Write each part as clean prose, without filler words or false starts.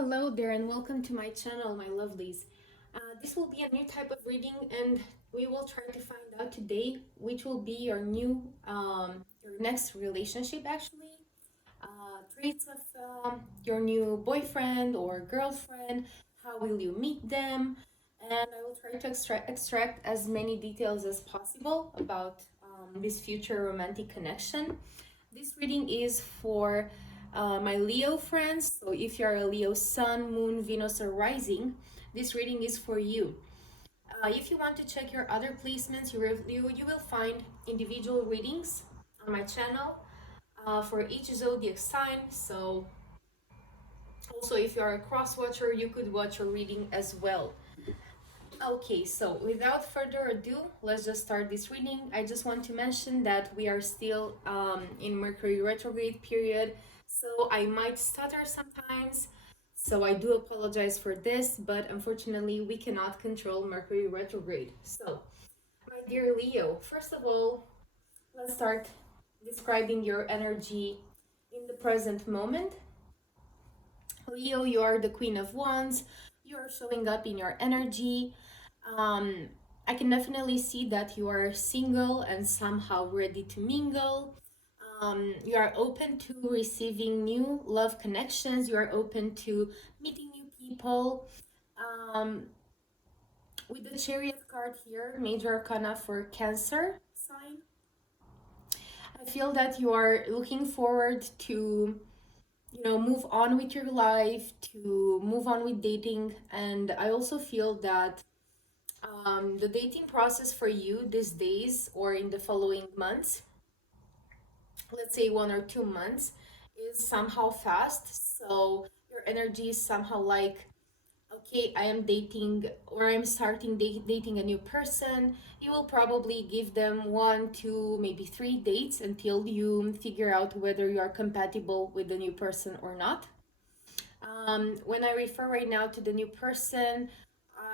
Hello there and welcome to my channel, my lovelies. This will be a new type of reading and we will try to find out today which will be your your next relationship actually. Traits of your new boyfriend or girlfriend, how will you meet them? And I will try to extract as many details as possible about this future romantic connection. This reading is for my Leo friends. So if you're a Leo sun, moon, Venus, or rising, this reading is for you. If you want to check your other placements, you will find individual readings on my channel for each zodiac sign. So also if you are a cross watcher, you could watch your reading as well. Okay, so without further ado, let's just start this reading. I just want to mention that we are still in Mercury retrograde period, so I might stutter sometimes. So I do apologize for this, but unfortunately we cannot control Mercury retrograde. So, my dear Leo, first of all, let's start describing your energy in the present moment. Leo, you are the Queen of Wands. You are showing up in your energy. I can definitely see that you are single and somehow ready to mingle. You are open to receiving new love connections. You are open to meeting new people. Um, with the Chariot card here, Major Arcana for Cancer sign, I feel that you are looking forward to move on with your life, to move on with dating. And I also feel that the dating process for you these days or in the following months, let's say 1 or 2 months, is somehow fast. So your energy is somehow like, okay, I am dating or I'm starting dating a new person. You will probably give them 1, 2, maybe 3 dates until you figure out whether you are compatible with the new person or not. When I refer right now to the new person,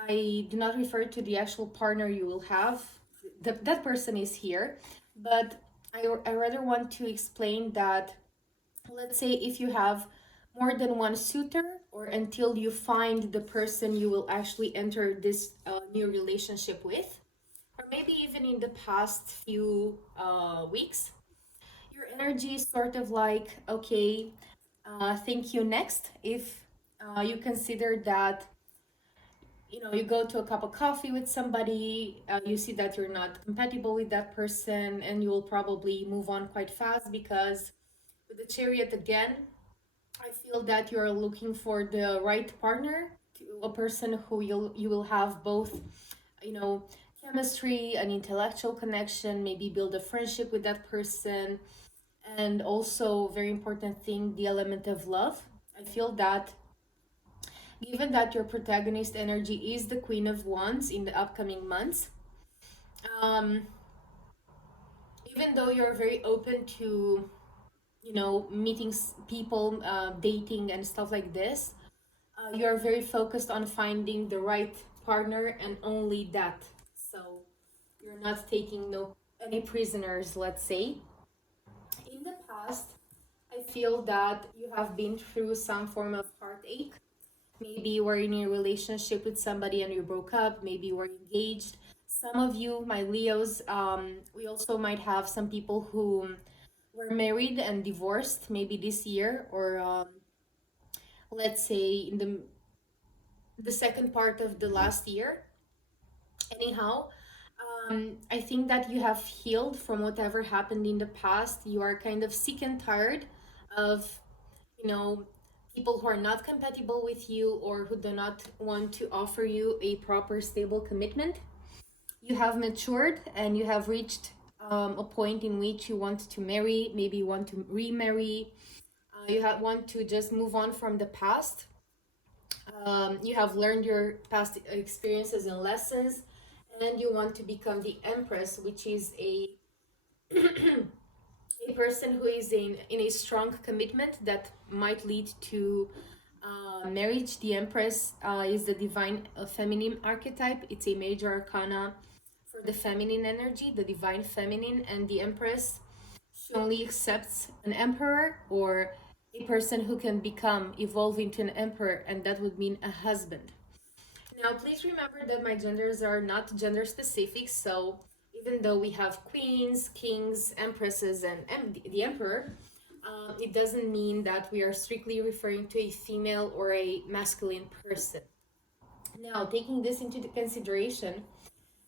I do not refer to the actual partner you will have. That person is here, but I rather want to explain that, let's say, if you have more than one suitor, or until you find the person you will actually enter this new relationship with, or maybe even in the past few weeks, your energy is sort of like, okay, thank you, next. If you consider that you go to a cup of coffee with somebody, you see that you're not compatible with that person, and you will probably move on quite fast because with the Chariot again, I feel that you're looking for the right partner, to a person who you will have both, you know, chemistry, an intellectual connection, maybe build a friendship with that person, and also very important thing, the element of love. I feel that given that your protagonist energy is the Queen of Wands in the upcoming months, um, even though you're very open to, meeting people, dating, and stuff like this, you're very focused on finding the right partner and only that. So you're not taking any prisoners, let's say. In the past, I feel that you have been through some form of heartache. Maybe you were in a relationship with somebody and you broke up. Maybe you were engaged. Some of you, my Leos, we also might have some people who were married and divorced maybe this year, or let's say in the second part of the last year. Anyhow, I think that you have healed from whatever happened in the past. You are kind of sick and tired of, you know, people who are not compatible with you or who do not want to offer you a proper, stable commitment. You have matured and you have reached a point in which you want to marry, maybe you want to remarry. Want to just move on from the past. You have learned your past experiences and lessons, and you want to become the Empress, which is a person who is in a strong commitment that might lead to marriage. The Empress is the divine feminine archetype. It's a major arcana for the feminine energy, the divine feminine, and the Empress, she only accepts an emperor or a person who can evolve into an emperor, and that would mean a husband. Now, please remember that my genders are not gender specific, so even though we have queens, kings, empresses, and the emperor, it doesn't mean that we are strictly referring to a female or a masculine person. Now, taking this into consideration,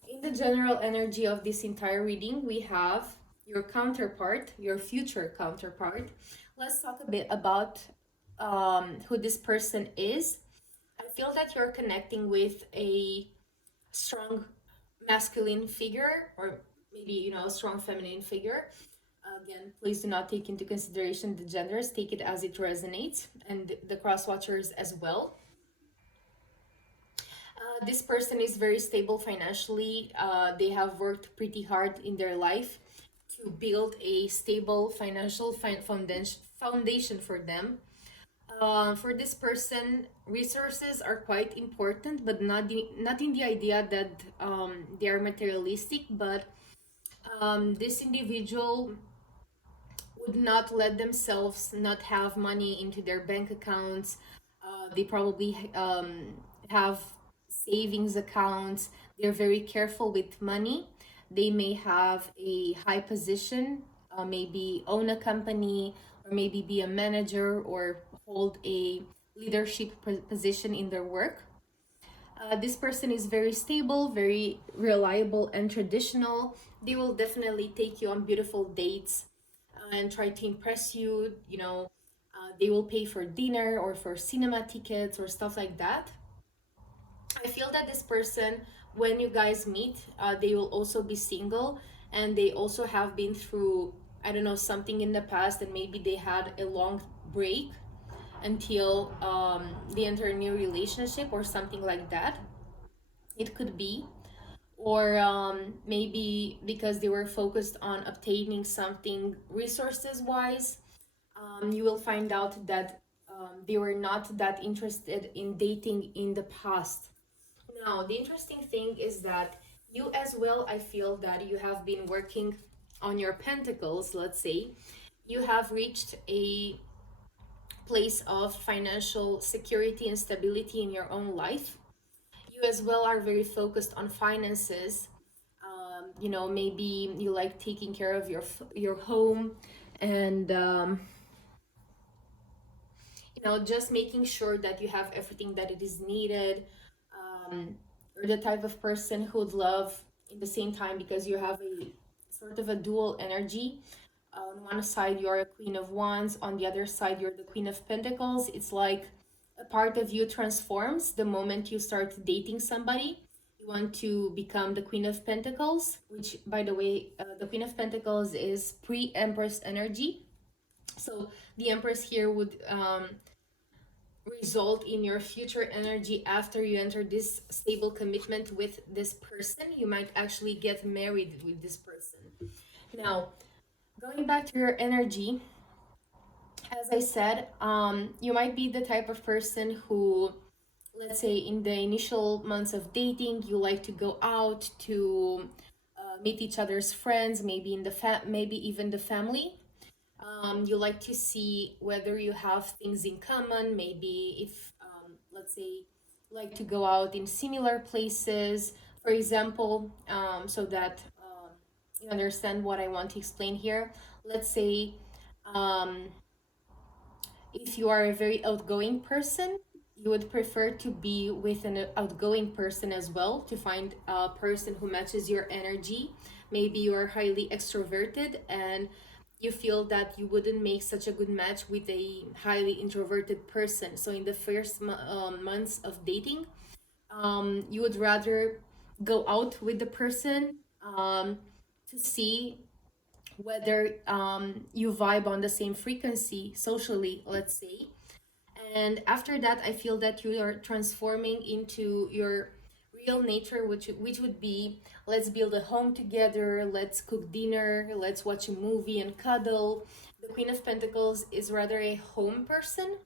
in the general energy of this entire reading, we have your counterpart, your future counterpart. Let's talk a bit about who this person is. I feel that you're connecting with a strong masculine figure, or maybe, a strong feminine figure. Again, please do not take into consideration the genders, take it as it resonates, and the cross watchers as well. This person is very stable financially. They have worked pretty hard in their life to build a stable financial foundation for them. For this person, resources are quite important, but not in the idea that they are materialistic. But this individual would not let themselves not have money into their bank accounts. They probably have savings accounts. They're very careful with money. They may have a high position, maybe own a company, or maybe be a manager or hold a leadership position in their work. This person is very stable, very reliable, and traditional. They will definitely take you on beautiful dates and try to impress you. They will pay for dinner or for cinema tickets or stuff like that. I feel that this person, when you guys meet, they will also be single, and they also have been through, I don't know, something in the past, and maybe they had a long break until they enter a new relationship or something like that. It could be. Or maybe because they were focused on obtaining something resources wise, you will find out that they were not that interested in dating in the past. Now, the interesting thing is that you as well, I feel that you have been working on your pentacles, let's say. You have reached a place of financial security and stability in your own life. You as well are very focused on finances. Maybe you like taking care of your home, and just making sure that you have everything that it is needed. Or the type of person who would love in the same time, because you have a sort of a dual energy. On one side you're a queen of wands, on the other side you're the queen of pentacles. It's like a part of you transforms the moment you start dating somebody. You want to become the queen of pentacles, which, by the way, the queen of pentacles is pre-empress energy. So the empress here would result in your future energy after you enter this stable commitment with this person. You might actually get married with this person. Now, going back to your energy, as I said, you might be the type of person who, let's say, in the initial months of dating, you like to go out to meet each other's friends, maybe in the maybe even the family. You like to see whether you have things in common. Maybe if, let's say, like to go out in similar places, for example, so that you understand what I want to explain here. Let's say, um, if you are a very outgoing person, you would prefer to be with an outgoing person as well, to find a person who matches your energy. Maybe you are highly extroverted and you feel that you wouldn't make such a good match with a highly introverted person. So in the first months of dating, you would rather go out with the person to see whether you vibe on the same frequency socially, let's say. And after that, I feel that you are transforming into your real nature, which would be, let's build a home together, let's cook dinner, let's watch a movie and cuddle. The Queen of Pentacles is rather a home person.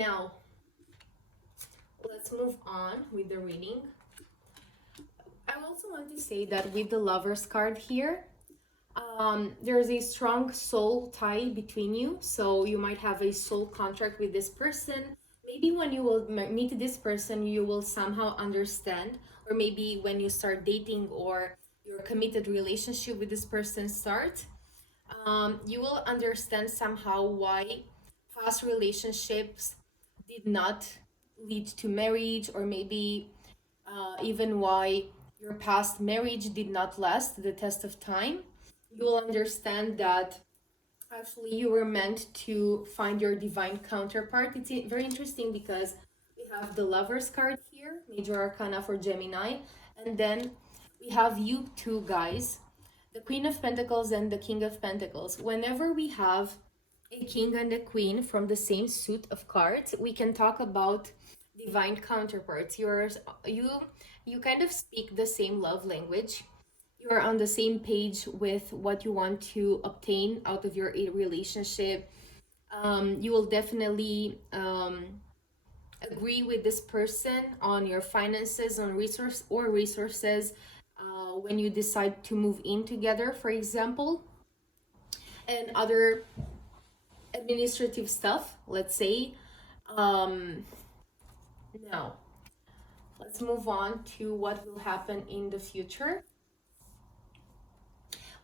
Now, let's move on with the reading. I also want to say that with the Lovers card here, There's a strong soul tie between you, so you might have a soul contract with this person. Maybe when you will meet this person, you will somehow understand, or maybe when you start dating or your committed relationship with this person starts, you will understand somehow why past relationships did not lead to marriage, or maybe even why your past marriage did not last the test of time. You will understand that actually you were meant to find your divine counterpart. It's very interesting because we have the Lovers card here, Major Arcana for Gemini, and then we have you two guys, the Queen of Pentacles and the King of Pentacles. Whenever we have a king and a queen from the same suit of cards, we can talk about divine counterparts. You kind of speak the same love language. You're on the same page with what you want to obtain out of your relationship. You will definitely agree with this person on your finances, on resources when you decide to move in together, for example, and other administrative stuff, let's say. um Now let's move on to what will happen in the future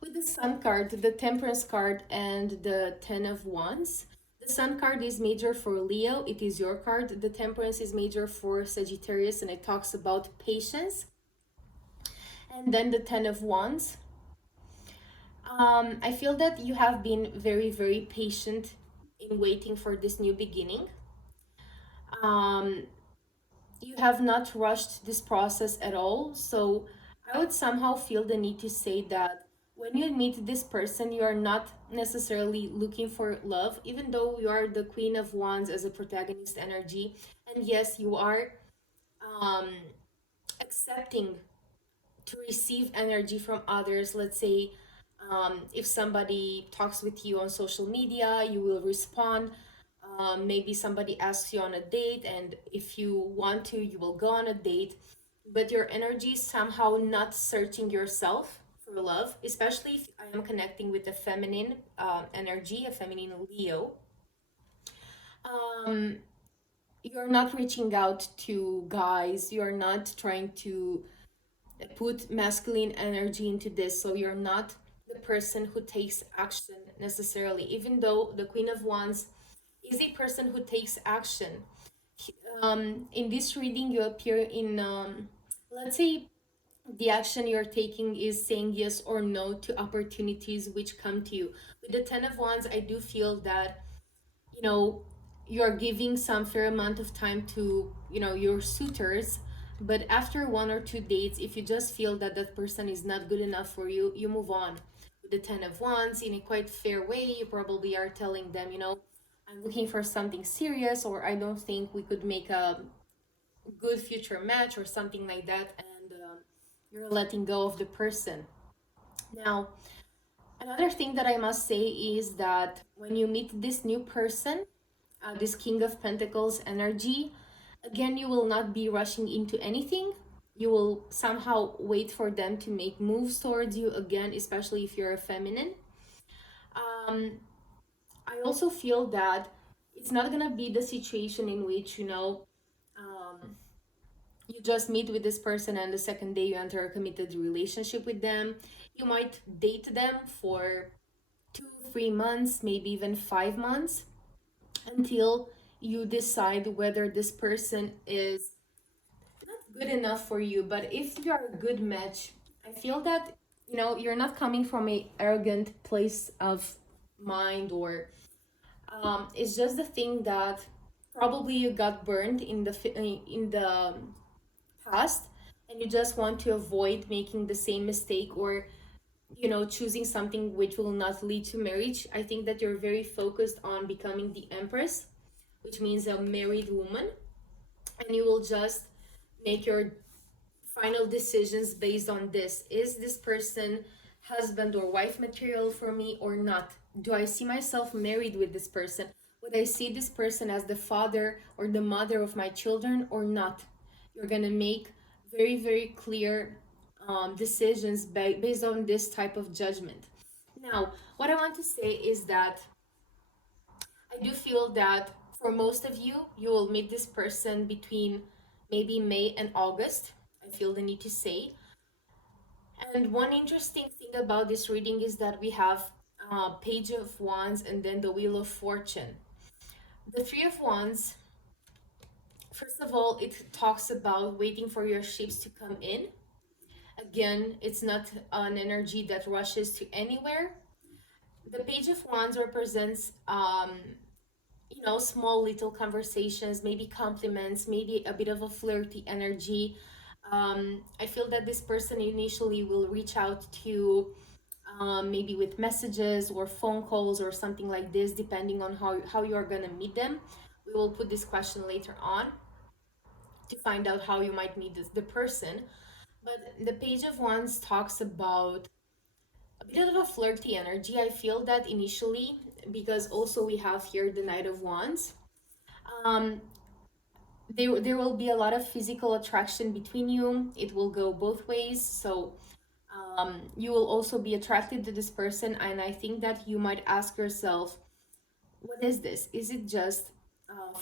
with the Sun card, the Temperance card, and the Ten of Wands. The Sun card is major for Leo, it is your card. The Temperance is major for Sagittarius, and it talks about patience. And then the Ten of Wands, I feel that you have been very, very patient in waiting for this new beginning. Um, you have not rushed this process at all. So I would somehow feel the need to say that when you meet this person, you are not necessarily looking for love, even though you are the Queen of Wands as a protagonist energy. And yes, you are um, accepting to receive energy from others. Let's say if somebody talks with you on social media, you will respond. Maybe somebody asks you on a date, and if you want to, you will go on a date. But your energy is somehow not searching yourself for love, especially if I am connecting with a feminine energy, a feminine Leo. Um, you're not reaching out to guys, you're not trying to put masculine energy into this, so you're not the person who takes action necessarily, even though the Queen of Wands is a person who takes action. In this reading, you appear in, let's say, the action you're taking is saying yes or no to opportunities which come to you. With the Ten of Wands, I do feel that, you know, you're giving some fair amount of time to, your suitors. But after one or two dates, if you just feel that that person is not good enough for you, you move on. With the Ten of Wands, in a quite fair way, you probably are telling them, I'm looking for something serious, or I don't think we could make a good future match, or something like that, and you're letting go of the person. Now, another thing that I must say is that when you meet this new person, this King of Pentacles energy, again, you will not be rushing into anything. You will somehow wait for them to make moves towards you again, especially if you're a feminine. I also feel that it's not gonna be the situation in which, you just meet with this person and the second day you enter a committed relationship with them. You might date them for 2 3 months, maybe even 5 months, until you decide whether this person is not good enough for you. But if you're a good match, I feel that, you're not coming from a arrogant place of mind, or it's just the thing that probably you got burned in the past, and you just want to avoid making the same mistake, or choosing something which will not lead to marriage. I think that you're very focused on becoming the empress, which means a married woman, and you will just make your final decisions based on this. Is this person husband or wife material for me or not? Do I see myself married with this person? Would I see this person as the father or the mother of my children or not? You're gonna make very, very clear decisions based on this type of judgment. Now, what I want to say is that I do feel that for most of you, you will meet this person between maybe May and August. I feel the need to say. And one interesting thing about this reading is that we have Page of Wands and then the Wheel of Fortune. The Three of Wands, first of all, it talks about waiting for your ships to come in. Again, it's not an energy that rushes to anywhere. The Page of Wands represents small little conversations, maybe compliments, maybe a bit of a flirty energy. I feel that this person initially will reach out to maybe with messages or phone calls or something like this, depending on how you're gonna meet them. We will put this question later on to find out how you might meet the person. But the Page of Wands talks about a bit of a flirty energy. I feel that initially, because also we have here the Knight of Wands. Um, there will be a lot of physical attraction between you. It will go both ways. So you will also be attracted to this person. And I think that you might ask yourself, what is this? Is it just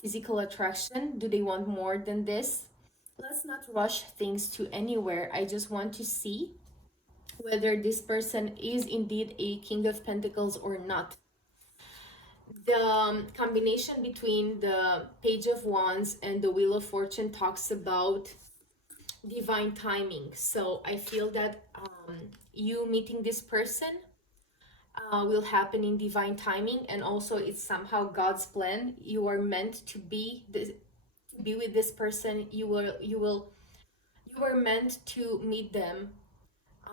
physical attraction? Do they want more than this? Let's not rush things to anywhere. I just want to see whether this person is indeed a King of Pentacles or not. The combination between the Page of Wands and the Wheel of Fortune talks about divine timing. So I feel that you meeting this person will happen in divine timing, and also it's somehow God's plan. You are meant to be with this person. You were meant to meet them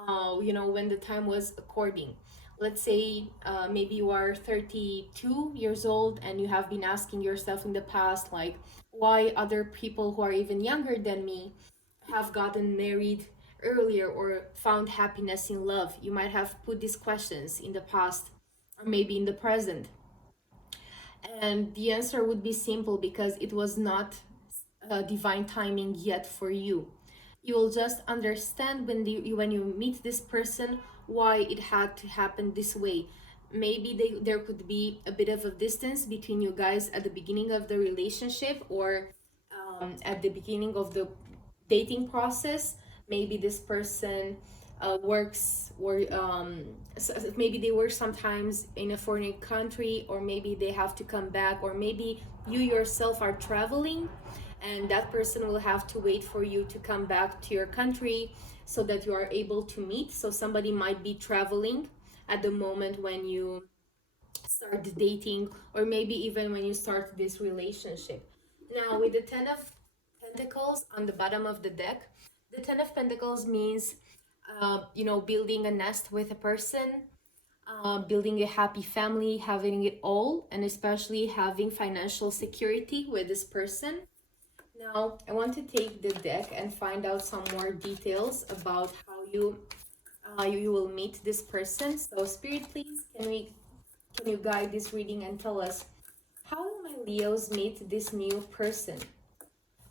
when the time was according. Let's say maybe you are 32 years old and you have been asking yourself in the past, like, why other people who are even younger than me have gotten married earlier or found happiness in love. You might have put these questions in the past or maybe in the present. And the answer would be simple, because it was not divine timing yet for you. You will just understand when you meet this person why it had to happen this way. Maybe there could be a bit of a distance between you guys at the beginning of the relationship, or at the beginning of the dating process. Maybe this person works, or maybe they work sometimes in a foreign country, or maybe they have to come back, or maybe you yourself are traveling and that person will have to wait for you to come back to your country so that you are able to meet. So somebody might be traveling at the moment when you start dating, or maybe even when you start this relationship. Now, with the Ten of Pentacles on the bottom of the deck, the Ten of Pentacles means building a nest with a person, building a happy family, having it all, and especially having financial security with this person. Now, I want to take the deck and find out some more details about how you will meet this person. So, Spirit, please, can you guide this reading and tell us, how will my Leos meet this new person?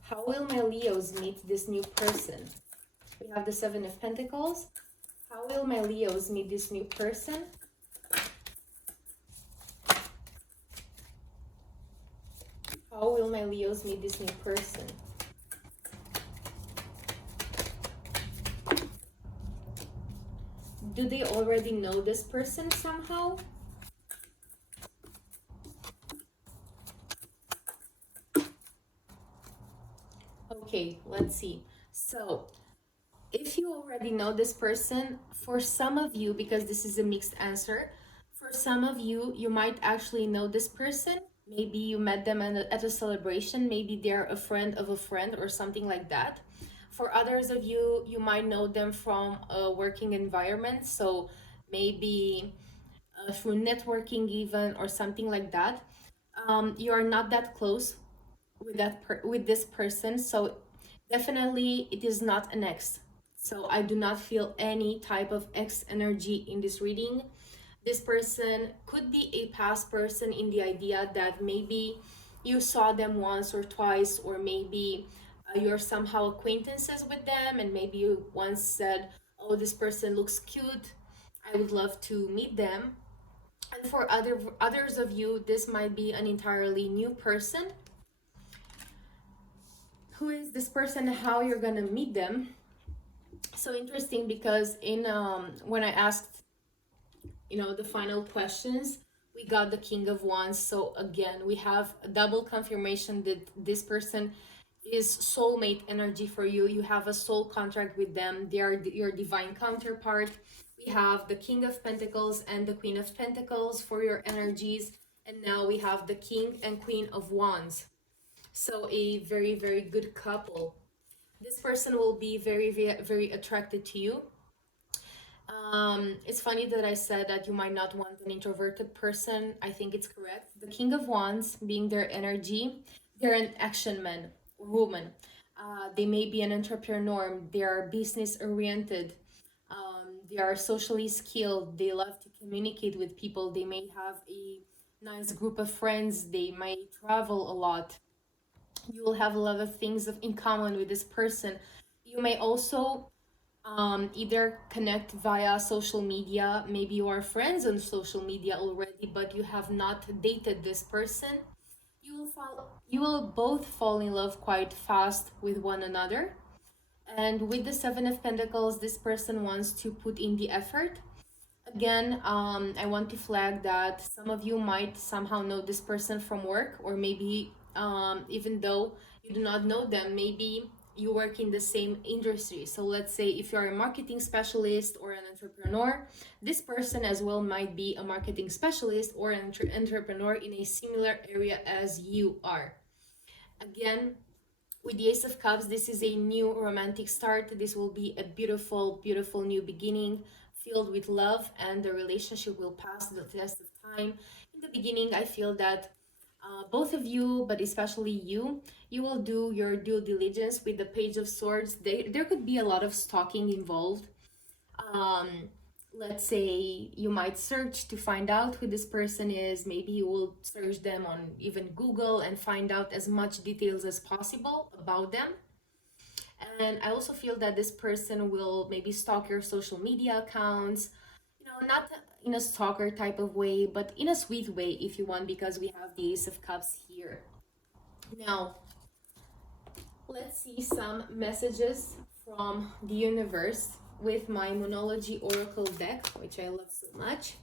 How will my Leos meet this new person? We have the Seven of Pentacles. How will my Leos meet this new person? How will my Leos meet this new person? Do they already know this person somehow? Okay, let's see. So, if you already know this person, for some of you, because this is a mixed answer, for some of you, you might actually know this person. Maybe you met them at a celebration. Maybe they're a friend of a friend or something like that. For others of you, you might know them from a working environment. So maybe through networking even, or something like that. You are not that close with this person, so definitely it is not an ex. So I do not feel any type of ex energy in this reading. This person could be a past person, in the idea that maybe you saw them once or twice, or maybe you're somehow acquaintances with them, and maybe you once said, oh, this person looks cute, I would love to meet them. And for others of you, this might be an entirely new person. Who is this person? How you're gonna meet them? So interesting, because in when I asked, the final questions, we got the King of Wands. So again, we have a double confirmation that this person is soulmate energy for you. You have a soul contract with them. They are your divine counterpart. We have the King of Pentacles and the Queen of Pentacles for your energies. And now we have the King and Queen of Wands. So a very, very good couple. This person will be very, very, very attracted to you. It's funny that I said that you might not want an introverted person. I think it's correct. The King of Wands, being their energy, they're an action man or woman. They may be an entrepreneur. They are business oriented. They are socially skilled. They love to communicate with people. They may have a nice group of friends. They might travel a lot. You will have a lot of things in common with this person. You may also either connect via social media. Maybe you are friends on social media already, but you have not dated this person. You will both fall in love quite fast with one another. And with the Seven of Pentacles, this person wants to put in the effort. Again, I want to flag that some of you might somehow know this person from work, or maybe even though you do not know them, maybe you work in the same industry. So let's say if you're a marketing specialist or an entrepreneur, this person as well might be a marketing specialist or an entrepreneur in a similar area as you are. Again, with the Ace of Cups, this is a new romantic start. This will be a beautiful, beautiful new beginning filled with love, and the relationship will pass the test of time. In the beginning, I feel that both of you, but especially you will do your due diligence with the Page of Swords. There could be a lot of stalking involved. Um, let's say you might search to find out who this person is. Maybe you will search them on even Google and find out as much details as possible about them. And I also feel that this person will maybe stalk your social media accounts, not in a stalker type of way, but in a sweet way if you want, because we have the Ace of Cups here. Now, let's see some messages from the universe with my Moonology Oracle deck, which I love so much.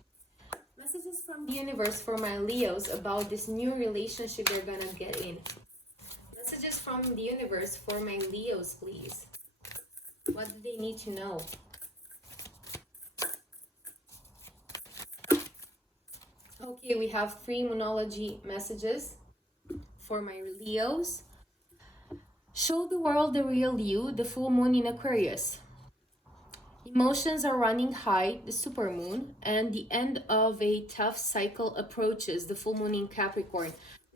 Messages from the universe for my Leos about this new relationship they're gonna get in. Messages from the universe for my Leos, please. What do they need to know? Okay, we have 3 Moonology messages for my Leos. Show the world the real you, the full moon in Aquarius. Emotions are running high, the supermoon, and the end of a tough cycle approaches, the full moon in Capricorn.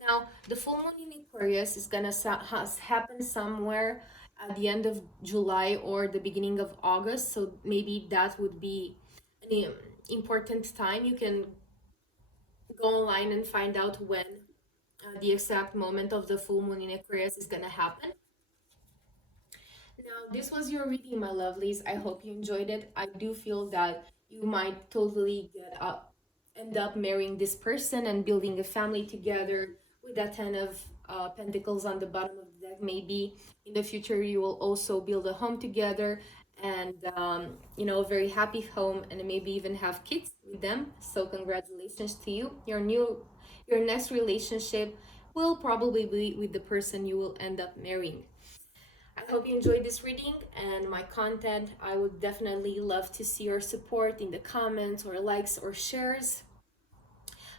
Now, the full moon in Aquarius is gonna happen somewhere at the end of July or the beginning of August, so maybe that would be an important time. You can go online and find out when the exact moment of the full moon in Aquarius is gonna happen. Now, this was your reading, my lovelies. I hope you enjoyed it. I do feel that you might totally end up marrying this person and building a family together with that 10 of Pentacles on the bottom of the deck. Maybe in the future you will also build a home together, and a very happy home, and maybe even have kids with them. So congratulations to you. Your next relationship will probably be with the person you will end up marrying. I hope you enjoyed this reading and my content. I would definitely love to see your support in the comments or likes or shares.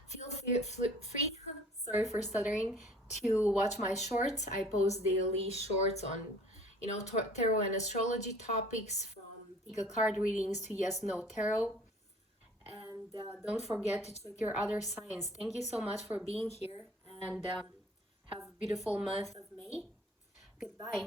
Feel free, sorry for stuttering, to watch my shorts. I post daily shorts on, tarot and astrology topics, from pick a card readings to yes, no tarot. And don't forget to check your other signs. Thank you so much for being here, and have a beautiful month of May. Goodbye.